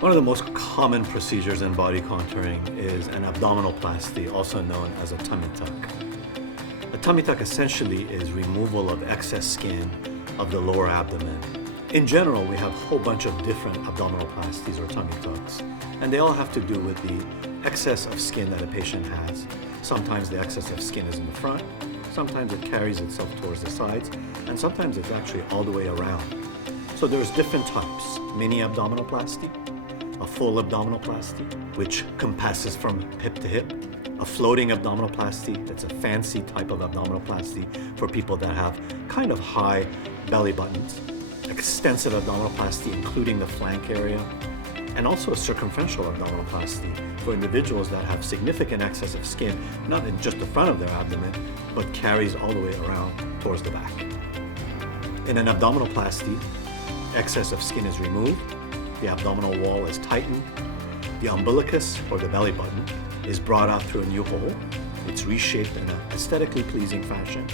One of the most common procedures in body contouring is an abdominoplasty, also known as a tummy tuck. A tummy tuck essentially is removal of excess skin of the lower abdomen. In general, we have a whole bunch of different abdominoplasties or tummy tucks, and they all have to do with the excess of skin that a patient has. Sometimes the excess of skin is in the front, sometimes it carries itself towards the sides, and sometimes it's actually all the way around. So there's different types: mini abdominoplasty, a full abdominoplasty, which compasses from hip to hip, a floating abdominoplasty. It's a fancy type of abdominoplasty for people that have kind of high belly buttons, extensive abdominoplasty, including the flank area, and also a circumferential abdominoplasty for individuals that have significant excess of skin, not in just the front of their abdomen, but carries all the way around towards the back. In an abdominoplasty, excess of skin is removed, the abdominal wall is tightened, the umbilicus, or the belly button, is brought out through a new hole, it's reshaped in an aesthetically pleasing fashion,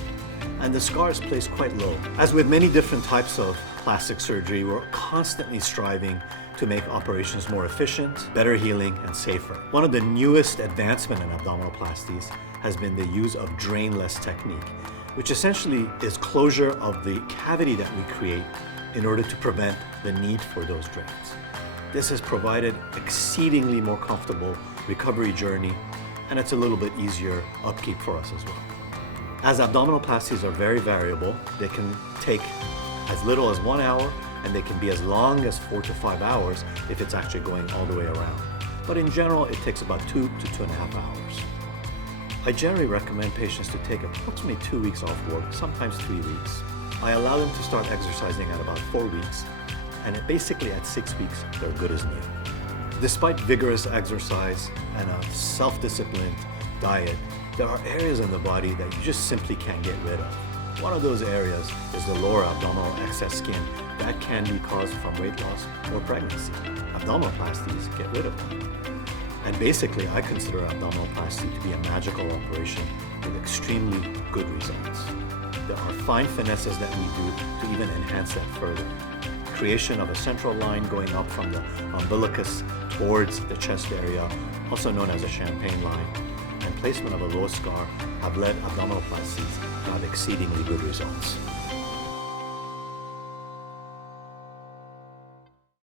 and the scar is placed quite low. As with many different types of plastic surgery, we're constantly striving to make operations more efficient, better healing, and safer. One of the newest advancements in abdominoplasties has been the use of drainless technique, which essentially is closure of the cavity that we create in order to prevent the need for those drains. This has provided exceedingly more comfortable recovery journey, and it's a little bit easier upkeep for us as well. As abdominoplasties are very variable, they can take as little as 1 hour, and they can be as long as 4 to 5 hours if it's actually going all the way around. But in general, it takes about 2 to 2.5 hours. I generally recommend patients to take approximately 2 weeks off work, sometimes 3 weeks. I allow them to start exercising at about 4 weeks, and basically at 6 weeks, they're good as new. Despite vigorous exercise and a self-disciplined diet, there are areas in the body that you just simply can't get rid of. One of those areas is the lower abdominal excess skin that can be caused from weight loss or pregnancy. Abdominoplasties get rid of that. And basically, I consider abdominoplasty to be a magical operation with extremely good results. There are fine finesses that we do to even enhance that further. Creation of a central line going up from the umbilicus towards the chest area, also known as a champagne line, and placement of a low scar have led abdominoplasties to have exceedingly good results.